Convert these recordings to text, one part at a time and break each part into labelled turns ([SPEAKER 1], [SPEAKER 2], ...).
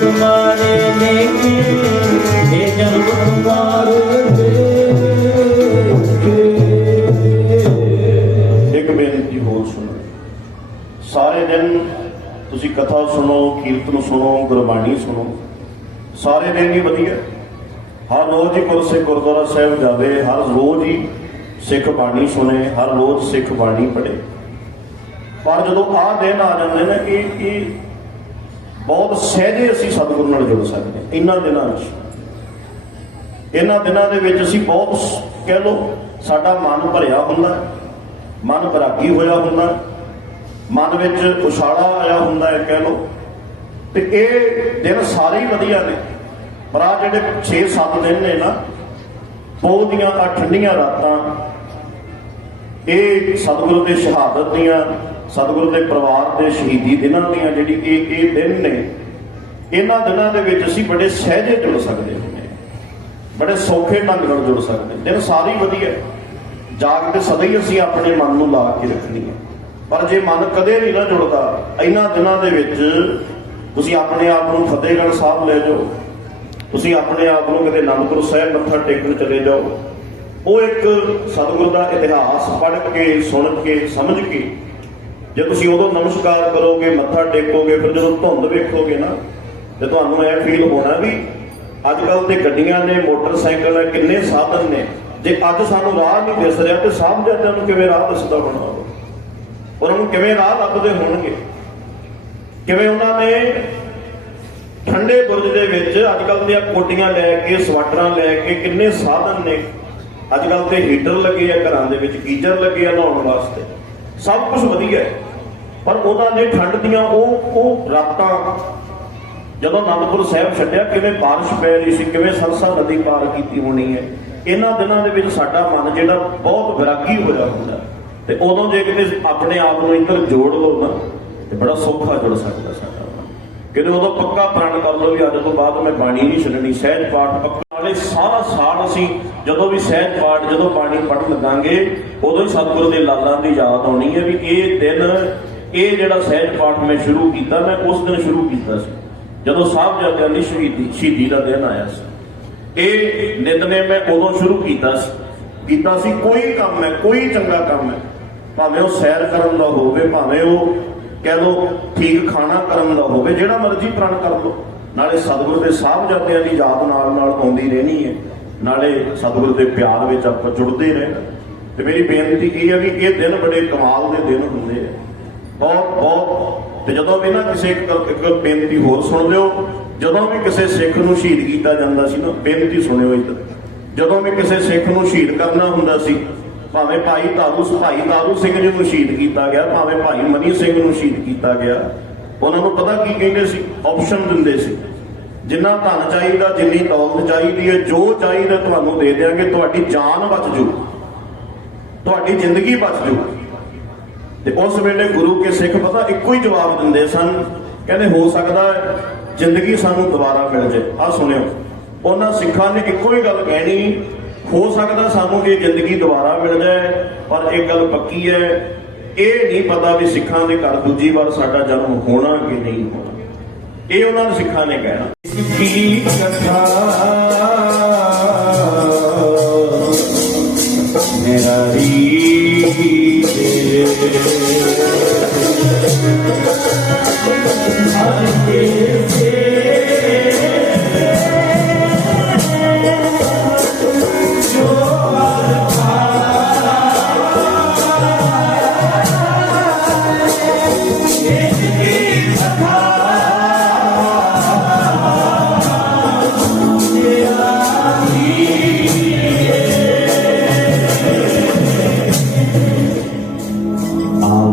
[SPEAKER 1] तुम्हारे लेके ये जन्म तुम्हारे लेके
[SPEAKER 2] ਇੱਕ ਬੇਨਤੀ ਹੋਰ ਸੁਣੋ ਸਾਰੇ ਦਿਨ ਤੁਸੀਂ ਕਥਾ ਸੁਣੋ ਕੀਰਤਨ ਸੁਣੋ ਗੁਰਬਾਣੀ ਸੁਣੋ ਸਾਰੇ ਦਿਨ ਹੀ ਵਧੀਆ ਹਰ ਰੋਜ਼ ਹੀ ਗੁਰਸੇ ਗੁਰਦੁਆਰਾ ਸਾਹਿਬ ਜਾਵੇ ਹਰ ਰੋਜ਼ ਹੀ ਸਿੱਖ ਬਾਣੀ ਸੁਣੇ ਹਰ ਰੋਜ਼ ਸਿੱਖ ਬਾਣੀ ਪੜ੍ਹੇ ਪਰ ਜਦੋਂ ਆਹ ਦਿਨ ਆ ਜਾਂਦੇ ਨੇ ਇਹ ਇਹ ਬਹੁਤ ਸਹਿਜੇ ਅਸੀਂ ਸਤਿਗੁਰੂ ਨਾਲ ਜੁੜ ਸਕਦੇ ਹਾਂ, ਇਹਨਾਂ ਦਿਨਾਂ ਵਿੱਚ। ਇਹਨਾਂ ਦਿਨਾਂ ਦੇ ਵਿੱਚ ਅਸੀਂ ਬਹੁਤ ਕਹਿ ਲਓ, ਸਾਡਾ ਮਨ ਭਰਿਆ ਹੁੰਦਾ ਮਨ ਬਰਾਗੀ ਹੋਇਆ ਹੁੰਦਾ ਮਨ ਵਿੱਚ ਉਛਾਲਾ ਆਇਆ ਹੁੰਦਾ ਹੈ, ਕਹਿ ਲਓ। ਤੇ ਇਹ ਦਿਨ ਸਾਰੇ ਹੀ ਵਧੀਆ ਨੇ, ਪਰ ਆ ਜਿਹੜੇ 6-7 ਦਿਨ ਨੇ ਨਾ, ਪੋਹ ਦੀਆਂ ਆ ਠੰਡੀਆਂ ਰਾਤਾਂ, ਇਹ ਸਤਿਗੁਰੂ ਦੇ ਸ਼ਹਾਦਤ ਦੀਆਂ ਸਤਿਗੁਰੂ ਦੇ ਪਰਿਵਾਰ ਦੇ ਸ਼ਹੀਦੀ ਦਿਨਾਂ ਦੀਆਂ ਜਿਹੜੀ ਇਹ ਇਹ ਦਿਨ ਨੇ, ਇਹਨਾਂ ਦਿਨਾਂ ਦੇ ਵਿੱਚ ਅਸੀਂ ਬੜੇ ਸਹਿਜੇ ਜੁੜ ਸਕਦੇ ਹਾਂ। ਬੜੇ ਸੌਖੇ ਢੰਗ ਨਾਲ ਜੁੜ ਸਕਦੇ ਦਿਨ ਸਾਰੀ ਵਧੀਆ ਹੈ। ਜਾਗ ਤੇ ਸਦਾ ਹੀ ਅਸੀਂ ਆਪਣੇ ਮਨ ਨੂੰ ਲਾ ਕੇ ਰੱਖਣੀ ਹੈ। ਪਰ ਜੇ ਮਨ ਕਦੇ ਵੀ ਨਾ ਜੁੜਦਾ, ਇਹਨਾਂ ਦਿਨਾਂ ਦੇ ਵਿੱਚ ਤੁਸੀਂ ਆਪਣੇ ਆਪ ਨੂੰ ਫਤਿਹਗੜ੍ਹ ਸਾਹਿਬ ਲੈ ਜਾਓ। ਤੁਸੀਂ ਆਪਣੇ ਆਪ ਨੂੰ ਕਿਤੇ ਅਨੰਦਪੁਰ ਸਾਹਿਬ ਮੱਥਾ ਟੇਕਣ ਚਲੇ ਜਾਓ। ਉਹ ਇੱਕ ਸਤਿਗੁਰ ਦਾ ਇਤਿਹਾਸ ਪੜ੍ਹ ਕੇ, ਸੁਣ ਕੇ, ਸਮਝ ਕੇ ਜੇ ਤੁਸੀਂ ਉਦੋਂ ਨਮਸਕਾਰ ਕਰੋਗੇ, ਮੱਥਾ ਟੇਕੋਗੇ, ਫਿਰ ਜਦੋਂ ਧੁੰਦ ਵੇਖੋਗੇ ਨਾ, ਤੇ ਤੁਹਾਨੂੰ ਇਹ ਫੀਲ ਹੋਣਾ ਵੀ ਅੱਜ ਕੱਲ ਤੇ ਗੱਡੀਆਂ ਨੇ, ਮੋਟਰਸਾਈਕਲ ਨੇ, ਕਿੰਨੇ ਸਾਧਨ ਨੇ। ਜੇ ਅੱਜ ਸਾਨੂੰ ਰਾਹ ਨਹੀਂ ਦਿਸ ਰਿਹਾ, ਤੇ ਸਾਹਿਬਜ਼ਾਦਿਆਂ ਨੂੰ ਕਿਵੇਂ ਰਾਹ ਦਿਸਦਾ ਹੋਣਾ ਉਹਨਾਂ ਨੂੰ ਕਿਵੇਂ ਰਾਹ ਲੱਭਦੇ ਹੋਣਗੇ? ਕਿਵੇਂ ਉਹਨਾਂ ਨੇ ਠੰਡੇ ਬੁਰਜ ਦੇ ਵਿੱਚ ਅੱਜ ਕੱਲ ਦੀਆਂ ਕੋਟੀਆਂ ਲੈ ਕੇ, ਸਵਾਟਰਾਂ ਲੈ ਕੇ, ਕਿੰਨੇ ਸਾਧਨ ਨੇ। ਅੱਜ ਕੱਲ ਤੇ ਹੀਟਰ ਲੱਗੇ ਆ ਘਰਾਂ ਦੇ ਵਿੱਚ, ਗੀਜ਼ਰ ਲੱਗੇ ਆ ਨਹਾਉਣ ਵਾਸਤੇ। ਸਭ ਕੁਝ ਵਧੀਆ ਹੈ। ਪਰ ਉਹਨਾਂ ਨੇ ਠੰਡ ਦੀਆਂ ਉਹ ਉਹ ਰਾਤਾਂ ਜਦੋਂ ਅਨੰਦਪੁਰ ਸਾਹਿਬ ਛੱਡਿਆ ਕਿਵੇਂ بارش ਪੈ ਰਹੀ ਸੀ ਕਿਵੇਂ ਸਰਸਾ ਨਦੀ ਪਾਰ ਕੀਤੀ ਹੋਣੀ ਹੈ ਇਹਨਾਂ ਦਿਨਾਂ ਦੇ ਵਿੱਚ ਸਾਡਾ ਮਨ ਜਿਹੜਾ ਬਹੁਤ ਵਿਰਾਗੀ ਹੋਇਆ ਹੁੰਦਾ ਤੇ ਉਦੋਂ ਜੇ ਕਿਤੇ ਆਪਣੇ ਆਪ ਨੂੰ ਇੱਧਰ ਜੋੜ ਲਓ ਨਾ ਤੇ ਬੜਾ ਸੌਖਾ ਜੁੜ ਸਕਦਾ ਸਾਡਾ ਮਨ ਕਿਤੇ ਉਦੋਂ ਪੱਕਾ ਪ੍ਰਣ ਕਰ ਲਓ ਵੀ ਅੱਜ ਤੋਂ ਬਾਅਦ ਮੈਂ ਬਾਣੀ ਨਹੀਂ ਛੱਡਣੀ ਸਹਿਜ ਪਾਠ ਪੱਕਾ ਨਾਲੇ ਸਾਰਾ ਸਾਲ ਅਸੀਂ ਜਦੋਂ ਵੀ ਸਹਿਜ ਪਾਠ ਜਦੋਂ ਬਾਣੀ ਪੜ੍ਹਨ ਲੱਗਾਂਗੇ ਉਦੋਂ ਹੀ ਸਤਿਗੁਰੂ ਦੇ ਲਾਲਾਂ ਦੀ ਯਾਦ ਆਉਣੀ ਹੈ ਵੀ ਇਹ ਦਿਨ ਇਹ ਜਿਹੜਾ ਸਹਿਜ ਪਾਠ ਮੈਂ ਸ਼ੁਰੂ ਕੀਤਾ, ਮੈਂ ਉਸ ਦਿਨ ਸ਼ੁਰੂ ਕੀਤਾ ਸੀ, ਜਦੋਂ ਸਾਹਿਬਜ਼ਾਦਿਆਂ ਦੀ ਸ਼ਹੀਦੀ ਸ਼ਹੀਦੀ ਦਾ ਦਿਨ ਆਇਆ ਸੀ। ਇਹ ਨਿਤਨੇ ਮੈਂ ਉਦੋਂ ਸ਼ੁਰੂ ਕੀਤਾ ਸੀ ਕੀਤਾ ਸੀ ਕੋਈ ਕੰਮ ਹੈ, ਕੋਈ ਚੰਗਾ ਕੰਮ ਹੈ, ਭਾਵੇਂ ਉਹ ਸੈਰ ਕਰਨ ਦਾ ਹੋਵੇ, ਭਾਵੇਂ ਉਹ ਕਹਿ ਲਓ ਠੀਕ ਖਾਣਾ ਕਰਨ ਦਾ ਹੋਵੇ, ਜਿਹੜਾ ਮਰਜ਼ੀ ਪ੍ਰਣ ਕਰ ਲਓ। ਨਾਲੇ ਸਤਿਗੁਰ ਦੇ ਸਾਹਿਬਜ਼ਾਦਿਆਂ ਦੀ ਯਾਦ ਨਾਲ ਨਾਲ ਆਉਂਦੀ ਰਹਿਣੀ ਹੈ। ਨਾਲੇ ਸਤਿਗੁਰ ਦੇ ਪਿਆਰ ਵਿੱਚ ਆਪਾਂ ਜੁੜਦੇ ਰਹਿਣਾ। ਤੇ ਮੇਰੀ ਬੇਨਤੀ ਇਹ ਹੈ ਵੀ ਇਹ ਦਿਨ ਬੜੇ ਕਮਾਲ ਦੇ ਦਿਨ ਹੁੰਦੇ ਆ। ਬਹੁਤ ਬਹੁਤ। ਤੇ ਜਦੋਂ ਵੀ ਨਾ ਕਿਸੇ ਇੱਕ ਬੇਨਤੀ ਹੋਰ ਸੁਣ ਲਿਓ, ਜਦੋਂ ਵੀ ਕਿਸੇ ਸਿੱਖ ਨੂੰ ਸ਼ਹੀਦ ਕੀਤਾ ਜਾਂਦਾ ਸੀ ਨਾ, ਬੇਨਤੀ ਸੁਣਿਓ ਇੱਧਰ। ਜਦੋਂ ਵੀ ਕਿਸੇ ਸਿੱਖ ਨੂੰ ਸ਼ਹੀਦ ਕਰਨਾ ਹੁੰਦਾ ਸੀ, ਭਾਵੇਂ ਭਾਈ ਤਾਰੂ ਭਾਈ ਤਾਰੂ ਸਿੰਘ ਜੀ ਨੂੰ ਸ਼ਹੀਦ ਕੀਤਾ ਗਿਆ, ਭਾਵੇਂ ਭਾਈ ਮਨੀ ਸਿੰਘ ਨੂੰ ਸ਼ਹੀਦ ਕੀਤਾ ਗਿਆ, ਉਹਨਾਂ ਨੂੰ ਪਤਾ ਕੀ ਕਹਿੰਦੇ ਸੀ? ਆਪਸ਼ਨ ਦਿੰਦੇ ਸੀ। ਜਿੰਨਾ ਧਨ ਚਾਹੀਦਾ, ਜਿੰਨੀ ਦੌਲਤ ਚਾਹੀਦੀ ਹੈ, ਜੋ ਚਾਹੀਦਾ ਤੁਹਾਨੂੰ ਦੇ ਦਿਆਂਗੇ, ਤੁਹਾਡੀ ਜਾਨ ਬਚ ਜੂ। ਤੁਹਾਡੀ ਜ਼ਿੰਦਗੀ ਬਚ ਜੂ। ਤੇ ਉਸ ਵੇਲੇ ਗੁਰੂ ਕੇ ਸਿੱਖ ਪਤਾ ਇੱਕੋ ਹੀ ਜਵਾਬ ਦਿੰਦੇ ਸਨ, ਕਹਿੰਦੇ ਹੋ ਸਕਦਾ ਜ਼ਿੰਦਗੀ ਸਾਨੂੰ ਦੁਬਾਰਾ ਮਿਲ ਜੇ ਆ ਸੁਣਿਓ, ਉਹਨਾਂ ਸਿੱਖਾਂ ਨੇ ਇੱਕੋ ਹੀ ਗੱਲ ਕਹਿਣੀ, ਹੋ ਸਕਦਾ ਸਾਨੂੰ ਇਹ ਜ਼ਿੰਦਗੀ ਦੁਬਾਰਾ ਮਿਲ ਜਾਏ, ਪਰ ਇਹ ਗੱਲ ਪੱਕੀ ਹੈ, ਇਹ ਨਹੀਂ ਪਤਾ ਵੀ ਸਿੱਖਾਂ ਦੇ ਘਰ ਦੂਜੀ ਵਾਰ ਸਾਡਾ ਜਨਮ ਹੋਣਾ ਕਿ ਨਹੀਂ ਹੋਣਾ। ਇਹ ਉਹਨਾਂ ਨੇ ਸਿੱਖਾਂ ਨੇ ਕਹਿਣਾ।
[SPEAKER 1] ਕੀ ਕਥਾ I'm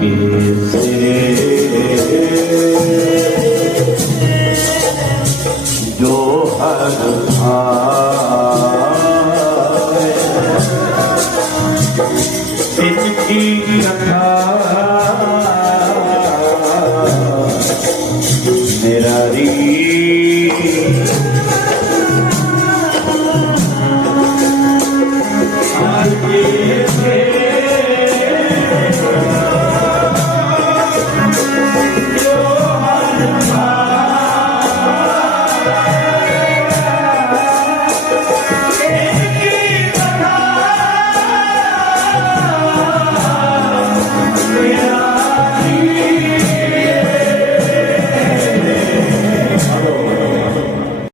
[SPEAKER 1] ਕੀਤੇ ਜੋ ਹਰ ਥਾਂ